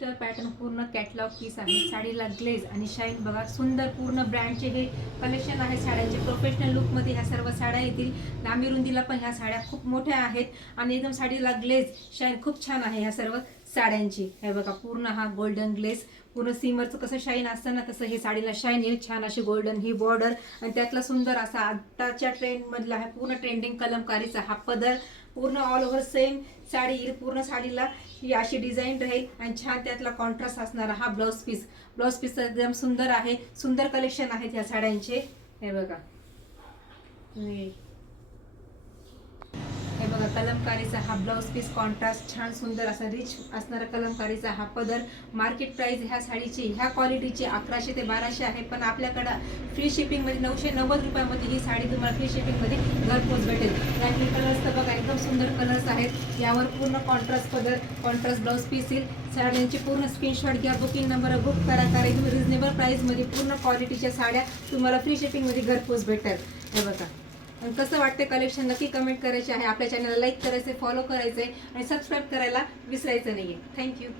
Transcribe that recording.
Pattern पूर्ण catalogue piece आहे. साडीला glaze आणि शाईन बघा, सुंदर पूर्ण ब्रँडचे हे कलेक्शन आहे साड्यांचे. प्रोफेशनल लुकमध्ये ह्या सर्व साड्या येतील. लांबी रुंदीला पण ह्या साड्या खूप मोठ्या आहेत आणि एकदम साडीला ग्लेज शाईन खूप छान आहे ह्या सर्व साड्यांची. हे बघा, पूर्ण हा गोल्डन ग्लेज, पूर्ण सिमरचं कसं शाईन असतं ना तसं हे साडीला शाईन येईल. छान अशी गोल्डन ही बॉर्डर आणि त्यातला सुंदर असा आताच्या ट्रेंड मधला हा पूर्ण ट्रेंडिंग कलमकारीचा हा पदर, पूर्ण ऑल ओव्हर सेम साडी येईल. पूर्ण साडीला ही अशी डिझाईन राहील आणि छान त्यातला कॉन्ट्रास्ट असणारा हा ब्लाउज पीस एकदम सुंदर आहे. सुंदर कलेक्शन आहेत ह्या साड्यांचे. हे बघा, हे बघा, कलमकारीचा हा ब्लाउज पीस, कॉन्ट्रास्ट छान सुंदर असा रिच असणारा कलमकारीचा हा पदर. मार्केट प्राइस ह्या साडीची ह्या क्वालिटीची 1100 ते 1200 आहे, पण आपल्याकडं फ्री शिपिंगमध्ये 990 रुपयामध्ये ही साडी तुम्हाला फ्री शिपिंगमध्ये घरपोच भेटेल. यातले कलर्स तर बघा, एकदम सुंदर कलर्स आहेत. यावर पूर्ण कॉन्ट्रास्ट पदर, कॉन्ट्रास्ट ब्लाउज पीस येईल. साड्यांची पूर्ण स्क्रीनशॉट घ्या, बुकिंग नंबर बुक करा. एकदम रिजनेबल प्राइसमध्ये पूर्ण क्वालिटीच्या साड्या तुम्हाला फ्री शिपिंगमध्ये घरपोच भेटेल. हे बघा, आणि कसं वाटतं कलेक्शन नक्की कमेंट करायचे आहे. आपल्या चॅनलला लाईक करायचं, फॉलो करायचं आणि सबस्क्राईब करायला विसरायचं नाहीये. थँक्यू.